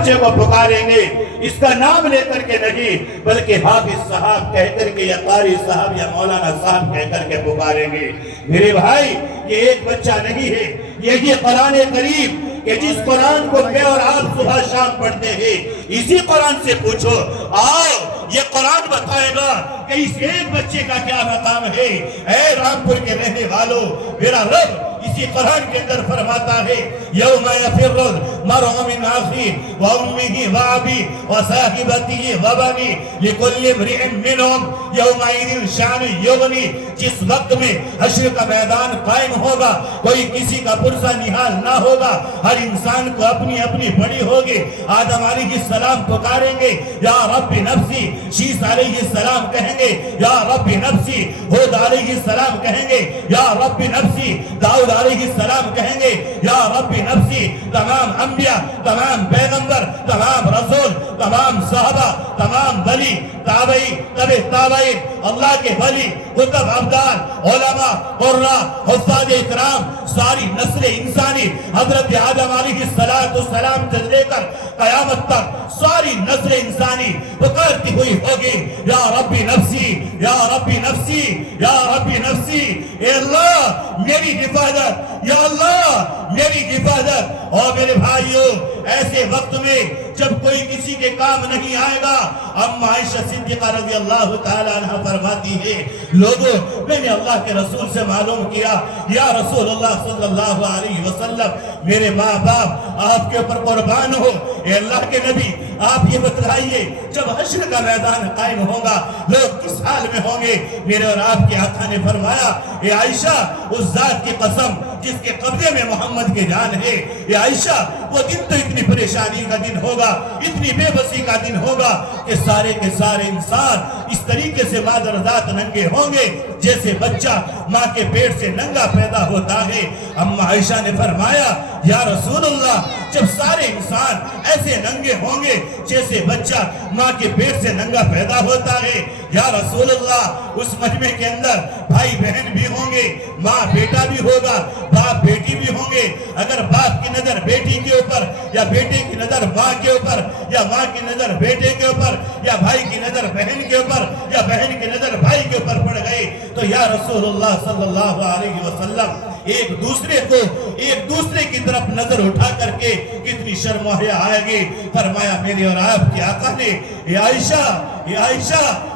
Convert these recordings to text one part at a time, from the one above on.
بچے کو پکاریں گے اس کا نام لے کر کے نہیں، بلکہ حافظ صاحب کہہ کر کے یا قاری صاحب یا مولانا صاحب کہہ کر کے پکاریں گے۔ میرے بھائی یہ ایک بچہ نہیں ہے، یہی قرآن کریم کہ جس قرآن کو میں اور آپ صبح شام پڑھتے ہیں، اسی قرآن سے پوچھو، آؤ یہ قرآن بتائے گا کہ اس ایک بچے کا کیا مقام ہے۔ اے رامپور کے رہنے والوں، میرا رب اسی قرآن کے اندر فرماتا ہے یوم یفر المرء من اخیہ وامہ وابیہ وصاحبتہ وبنیہ لکل امرئ منہم یومئذ شأن یغنیہ۔ جس وقت میں حشر کا میدان قائم ہوگا، کوئی کسی کا پرسہ نہال نہ ہوگا، ہر انسان کو اپنی اپنی بڑی ہوگی۔ آدم علیہ السلام پکاریں گے یا رب نفسی، شیس علیہ السلام کہیں گے یا رب نفسی، ہود علیہ السلام کہیں گے یا رب نفسی، داؤد علیہ السلام کہیں گے یا رب نفسی۔ تمام انبیاء، تمام پیغمبر، تمام رسول، تمام صحابہ، تمام ولی، تابعی، تبع تابعین، اللہ کے ولی، کتب ابدال، علماء، قراء، حفاظ اکرام، ساری نسل انسانی حضرت آدم علیہ السلام سے لے کر قیامت تک ساری نسل انسانی پکارتی ہوئی ہوگی یا ربی نفسی، یا ربی نفسی، یا ربی نفسی۔ اے اللہ میری حفاظت، یا اللہ میری حفاظت۔ اور میرے بھائیوں ایسے وقت میں جب کوئی کسی کے کام نہیں آئے گا، اما عائشہ صدیقہ رضی اللہ تعالیٰ عنہ فرماتی ہے لوگوں میں نے اللہ کے رسول سے معلوم کیا یا رسول اللہ صلی اللہ علیہ وسلم میرے ماں باپ آپ کے اوپر قربان ہو، اے اللہ کے نبی آپ یہ بتلائیے جب حشر کا میدان قائم ہوگا لوگ کس حال میں ہوں گے؟ میرے اور آپ کے آقا نے فرمایا اے عائشہ اس ذات کی قسم جس کے قبضے میں محمد کی جان ہے، اے عائشہ وہ دن تو اتنی پریشانی کا دن ہوگا، اتنی بے بسی کا دن ہوگا کہ سارے کے سارے انسان اس طریقے سے مادر ذات ننگے ہوں گے جیسے بچہ ماں کے پیٹ سے ننگا پیدا ہوتا ہے۔ اما عائشہ نے فرمایا یا رسول اللہ جب سارے انسان ایسے ننگے ہوں گے جیسے بچہ ماں کے پیٹ سے ننگا پیدا ہوتا ہے، یا رسول اللہ اس مجمع کے اندر بھائی بہن بھی ہوں گے، ماں بیٹا بھی ہوگا، باپ بیٹی بھی ہوں گے۔ اگر باپ کی نظر بیٹی کے اوپر یا بیٹے کی نظر ماں کے اوپر یا ماں کی نظر بیٹے کے اوپر یا بھائی کی نظر بہن کے اوپر یا بہن کی نظر بھائی کے اوپر پڑ گئی تو یا رسول اللہ صلی اللہ علیہ وسلم ایک دوسرے کی طرف نظر اٹھا کر کے کتنی شرم و حیا آئے گی۔ فرمایا میرے اور آپ کے آقا نے اے عائشہ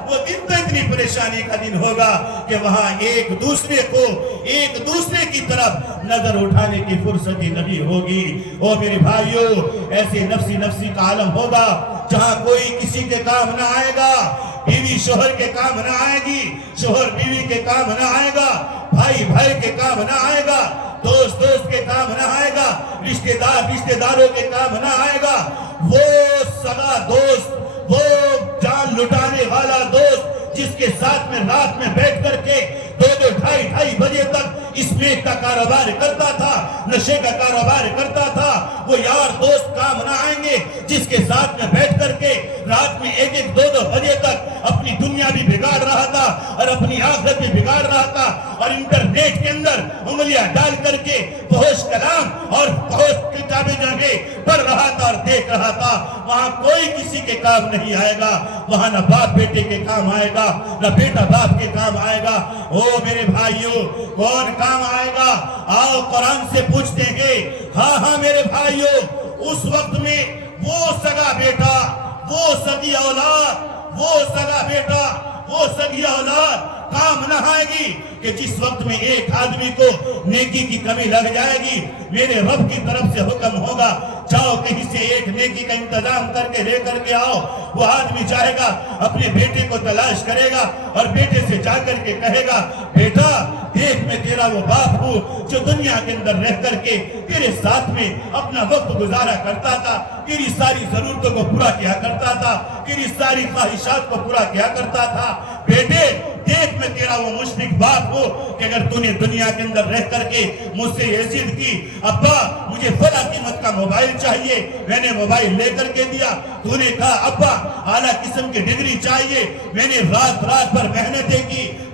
وہ دن تو اتنی پریشانی کا دن ہوگا کہ وہاں ایک دوسرے کی طرف نظر اٹھانے کی فرصت ہی نہیں ہوگی۔ او میرے بھائیوں ایسے نفسی کا عالم ہوگا جہاں کوئی کسی کے کام نہ آئے گا، بیوی شوہر کے کام نہ آئے گی، شوہر بیوی کے کام نہ آئے گا، بھائی کے کام نہ آئے گا، دوست کے کام نہ آئے گا، رشتہ داروں کے کام نہ آئے گا۔ وہ سگا دوست، وہ جان لٹانے والا دوست جس کے ساتھ میں رات میں بیٹھ کر کے 2-2 بجے تک اسمیک کا کاروبار کرتا تھا، نشے کا کاروبار کرتا تھا، وہ یار دوست کام نہ آئیں گے جس کے ساتھ میں بیٹھ کر کے رات میں 1-2 بجے تک اپنی دنیا بھی بگاڑ رہا تھا اور اپنی آخرت بھی بگاڑ رہا تھا اور انٹرنیٹ کے اندر انگلیاں ڈال کر کے فحش کلام اور فحش کتابیں پڑھ رہا تھا اور دیکھ رہا تھا۔ وہاں کوئی کسی کے کام نہیں آئے گا، وہاں نہ باپ بیٹے کے کام آئے گا نہ بیٹا باپ کے کام آئے گا۔ او میرے بھائیوں کون کام آئے گا؟ آؤ قرآن سے پوچھتے ہیں۔ ہاں میرے بھائیوں اس وقت میں وہ سگا بیٹا، وہ سگی اولاد، وہ سگا بیٹا، وہ سگی اولاد کام نہ آئے گی کہ جس وقت میں ایک آدمی کو نیکی کی کمی لگ جائے گی میرے رب کی طرف سے حکم ہوگا جاؤ کہیں سے ایک نیکی کا انتظام کر کے لے کر کے آؤ۔ وہ آدمی جائے گا اپنے بیٹے کو تلاش کرے گا اور بیٹے سے جا کر کے کہے گا بیٹا دیکھ میں تیرا وہ باپ ہوں جو دنیا کے اندر رہ کر کے تیرے ساتھ میں اپنا وقت گزارا کرتا تھا، تیری ساری ضرورتوں کو پورا کیا کرتا تھا، تیری ساری خواہشات کو پورا کیا کرتا تھا۔ بیٹے دیکھ میں تیرا وہ مشفق باپ ہوں کہ اگر تو نے دنیا کے اندر رہ کر کے مجھ سے یہ ضد کی ابا مجھے فلاں قیمت کا موبائل چاہیے، میں نے موبائل لے کر کے دیا، تو نے کہا ابا اعلیٰ قسم کی ڈگری چاہیے، میں نے رات بھر محنتیں کی،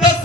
10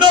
9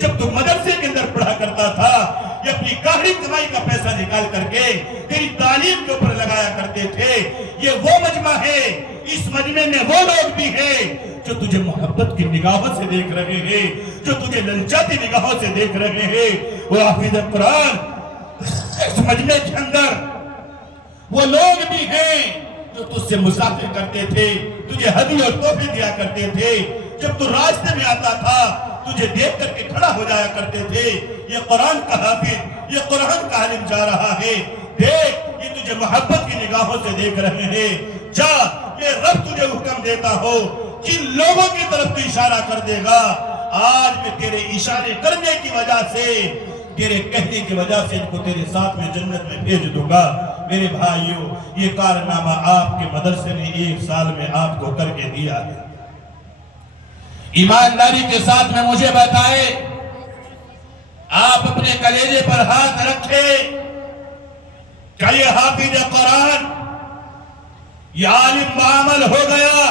جب تو مدرسے کے اندر پڑھا کرتا تھا، یہ اپنی کاہلی کمائی کا پیسہ نکال کر کے تیری تعلیم کے اوپر لگایا کرتے تھے۔ یہ وہ مجمع ہے، اس مجمع میں وہ لوگ بھی ہیں جو تجھے محبت کی نگاہوں سے دیکھ رہے ہیں، جو تجھے للچاتی نگاہوں سے دیکھ رہے ہیں۔ وہ حافظ قرآن اس مجمع کے اندر وہ لوگ بھی ہیں جو تجھ سے مسافر کرتے تھے، تجھے ہدیے اور تحفے دیا کرتے تھے۔ جب تو راستے میں آتا تھا تجھے دیکھ کر کے کھڑا ہو جایا کرتے تھے۔ یہ قرآن کا حافظ، یہ قرآن کا عالم جا رہا ہے، دیکھ یہ تجھے محبت کی نگاہوں سے دیکھ رہے ہیں۔ جا، یہ رب تجھے حکم دیتا ہو جن لوگوں کی طرف تو اشارہ کر دے گا، آج میں تیرے اشارے کرنے کی وجہ سے، تیرے کہنے کی وجہ سے ان کو تیرے ساتھ میں جنت میں بھیج دوں گا۔ میرے بھائیوں، یہ کارنامہ آپ کے مدرسے نے 1 سال میں آپ کو کر کے دیا ہے۔ ایمانداری کے ساتھ میں مجھے بتائے، آپ اپنے کلیجے پر ہاتھ رکھے کہ یہ حافظ قرآن، یہ عالم بعمل ہو گیا،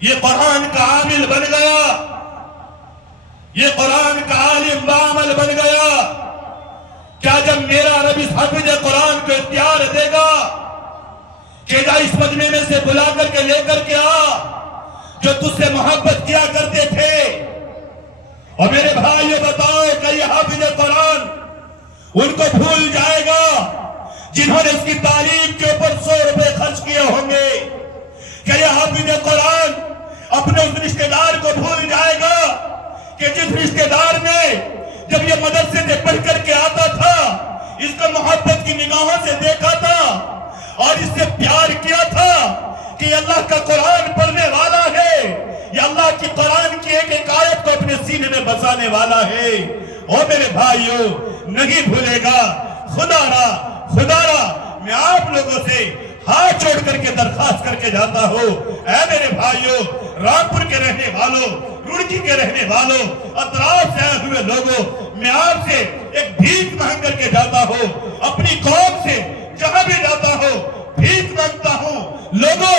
یہ قرآن کا عامل بن گیا، یہ قرآن کا عالم بعمل بن گیا۔ کیا جب میرا رب اس حافظ قرآن کو اختیار دے گا کہ جا اس مجمع میں سے بلا کر کے لے کر کے آ جو تجھ سے محبت کیا کرتے تھے، اور میرے بھائیو بتاؤ کہ یہ حافظ قرآن ان کو بھول جائے گا جنہوں نے اس کی تعلیم کے اوپر 100 روپے خرچ کیے ہوں گے؟ کہ یہ حافظ قرآن اپنے اس رشتہ دار کو بھول جائے گا کہ جس رشتہ دار نے جب یہ مدرسے سے پڑھ کر کے آتا تھا اس کو محبت کی نگاہوں سے دیکھا تھا اور اس سے پیار کیا تھا کہ یہ اللہ کا قرآن پڑھنے والا ہے، یہ اللہ کی قرآن کی ایک ایک آیت کو اپنے سینے میں بسانے والا ہے؟ اور میرے بھائیوں، نہیں بھولے گا۔ خدا را میں آپ لوگوں سے ہاتھ چھوڑ کر کے درخواست کر کے جاتا ہوں، اے میرے بھائیوں، رامپور کے رہنے والوں، روڑکی کے رہنے والوں، اطراف سے آئے ہوئے لوگوں، میں آپ سے ایک بھیک مانگ کر کے جاتا ہوں، اپنی قوم سے جہاں بھی جاتا ہوں بھیک مانگتا ہوں، لوگوں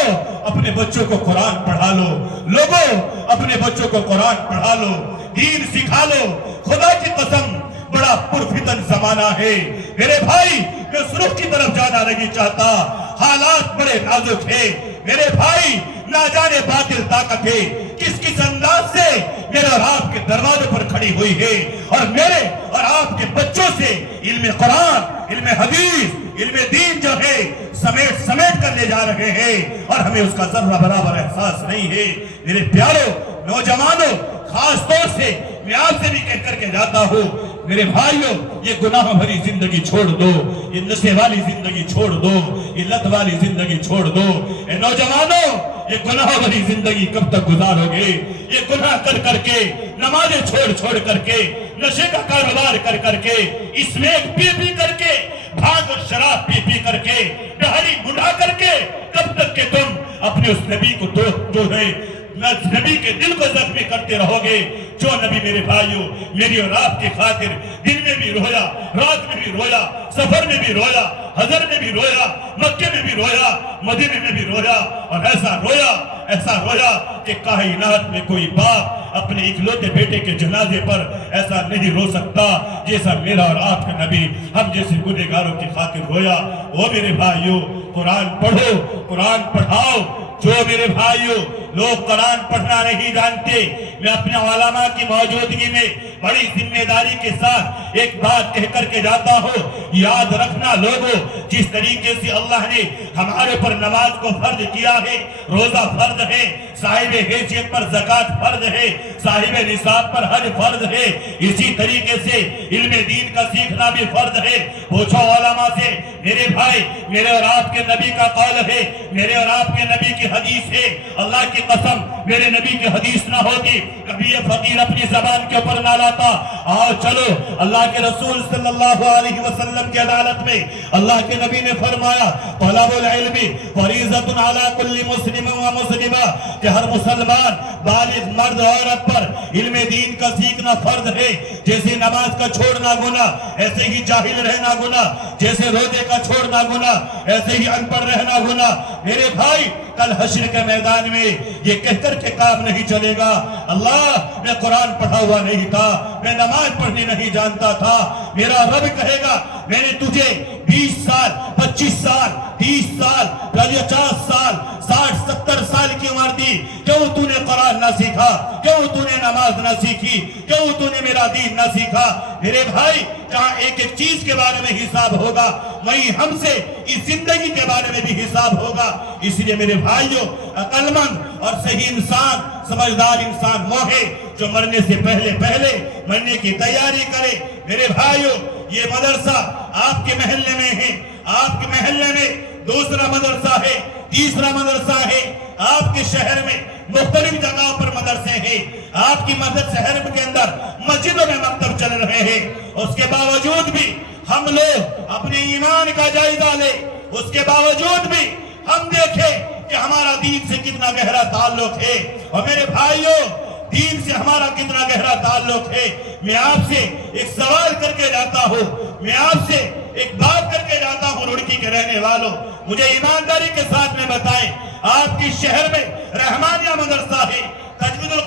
اپنے بچوں کو قرآن پڑھا لو، لوگوں اپنے بچوں کو قرآن پڑھا لو، دین سکھا لو۔ خدا کی قسم بڑا پرفتن زمانہ ہے میرے بھائی، میں سرخ کی طرف جانا نہیں چاہتا، حالات بڑے نازک ہیں میرے بھائی، نہ جانے باطل طاقتیں کس انداز سے میرے اور آپ کے دروازے پر کھڑی ہوئی ہے، اور میرے اور آپ کے بچوں سے علم قرآن، علم حدیث، علم دین جو ہے سمیٹ کر لے جا رہے ہیں، اور ہمیں اس کا ذرہ برابر احساس نہیں ہے۔ میرے پیاروں نوجوانوں، خاص طور سے میں آپ سے بھی کہہ کر کے جاتا ہوں، میرے بھائیوں، یہ گناہ بھری زندگی چھوڑ دو، یہ نشے والی زندگی چھوڑ دو، یہ لت والی زندگی چھوڑ دو۔ اے نوجوانوں، یہ گناہ بھری زندگی کب تک گزارو گے؟ یہ گناہ کر کر کے، نمازیں چھوڑ کر کے، نشے کا کاروبار کر کے، اسمیک پی کر کے، بھانگ اور شراب پی کر کے، ڈہری بڑھا کر کے، کب تک کہ تم اپنے اس نبی کو جو ہے نبی کے دل کو زخمی کرتے رہو گے؟ جو نبی میرے بھائیوں میری اور آپ کی خاطر دن میں بھی رویا، رات میں بھی رویا، سفر میں بھی رویا، حضر میں بھی رویا، مکے میں بھی رویا، مدینے میں بھی رویا، اور ایسا رویا کہ کائنات میں کوئی باپ اپنے اکلوتے بیٹے کے جنازے پر ایسا نہیں رو سکتا جیسا میرا اور آپ کا نبی ہم جیسے گنہگاروں کی خاطر رویا۔ وہ میرے بھائیوں، قرآن پڑھو، قرآن پڑھاؤ۔ جو میرے بھائیوں لوگ قرآن پڑھنا نہیں جانتے، میں اپنے علماء کی موجودگی میں بڑی ذمہ داری کے ساتھ ایک بات کہہ کر کے جاتا ہوں، یاد رکھنا لوگوں، جس طریقے سے اللہ نے ہمارے پر نماز کو فرض کیا ہے، روزہ فرض ہے، صاحب حیثیت پر زکوٰۃ فرض ہے، صاحب نصاب پر حج فرض ہے، اسی طریقے سے علم دین کا سیکھنا بھی فرض ہے۔ پوچھو علماء سے، میرے بھائی، میرے اور آپ کے نبی کا قول ہے، میرے اور آپ کے نبی کی حدیث ہے، اللہ کی قسم میرے نبی کی حدیث نہ ہوتی کبھی یہ فقیر اپنی زبان کے اوپر نہ لاتا۔ آؤ چلو، اللہ کے رسول صلی اللہ علیہ وسلم کی عدالت میں اللہ کے نبی نے فرمایا، طلب العلم فریضۃ علی کل مسلم و مسلمہ، کہ ہر مسلمان بالغ مرد عورت پر علم دین کا سیکھنا فرض ہے۔ جیسے نماز کا چھوڑنا گناہ، ایسے ہی جاہل رہنا گناہ، جیسے روزے کا چھوڑنا گناہ، ایسے ہی ان پڑھ رہنا گناہ۔ میرے بھائی، کل حشر کے میدان میں یہ کہہ کر کے کام نہیں چلے گا، اللہ میں قرآن پڑھا ہوا نہیں تھا، میں نماز پڑھنے نہیں جانتا تھا۔ میرا رب کہے گا میں نے تجھے 20 سال 25 سال 30 سال 50 سال 60 70 سال کی عمر دی، کیوں تو نے قرآن نہ سیکھا؟ کیوں تو نے نماز نہ سیکھی؟ کیوں تو نے میرا دین نہ سیکھا؟ میرے بھائی، جہاں ایک ایک چیز کے بارے میں حساب ہوگا، وہیں ہم سے اس زندگی کے بارے میں بھی حساب ہوگا۔ اس لیے میرے بھائیوں، عقل مند اور صحیح انسان، سمجھدار انسان وہ ہے جو مرنے سے پہلے مرنے کی تیاری کرے۔ میرے بھائیوں، یہ مدرسہ آپ کے محلے میں ہے، آپ کے محلے میں دوسرا مدرسہ ہے، تیسرا مدرسہ ہے، آپ کے شہر میں مختلف جگہوں پر مدرسے ہیں، آپ کی شہر کے اندر مسجدوں میں مکتب چل رہے ہیں۔ اس کے باوجود بھی ہم لوگ اپنے ایمان کا جائزہ لیں، اس کے باوجود بھی ہم دیکھیں کہ ہمارا دین سے کتنا گہرا تعلق ہے۔ اور میرے بھائیوں، دین سے ہمارا کتنا گہرا تعلق ہے۔ میں آپ سے ایک سوال کر کے جاتا ہوں، میں آپ سے ایک بات کر کے جاتا ہوں، روڑکی کے رہنے والوں، مجھے ایمانداری کے ساتھ میں بتائیں، آپ کی شہر میں رحمانیہ مدرسہ ہے، تجوید القرآن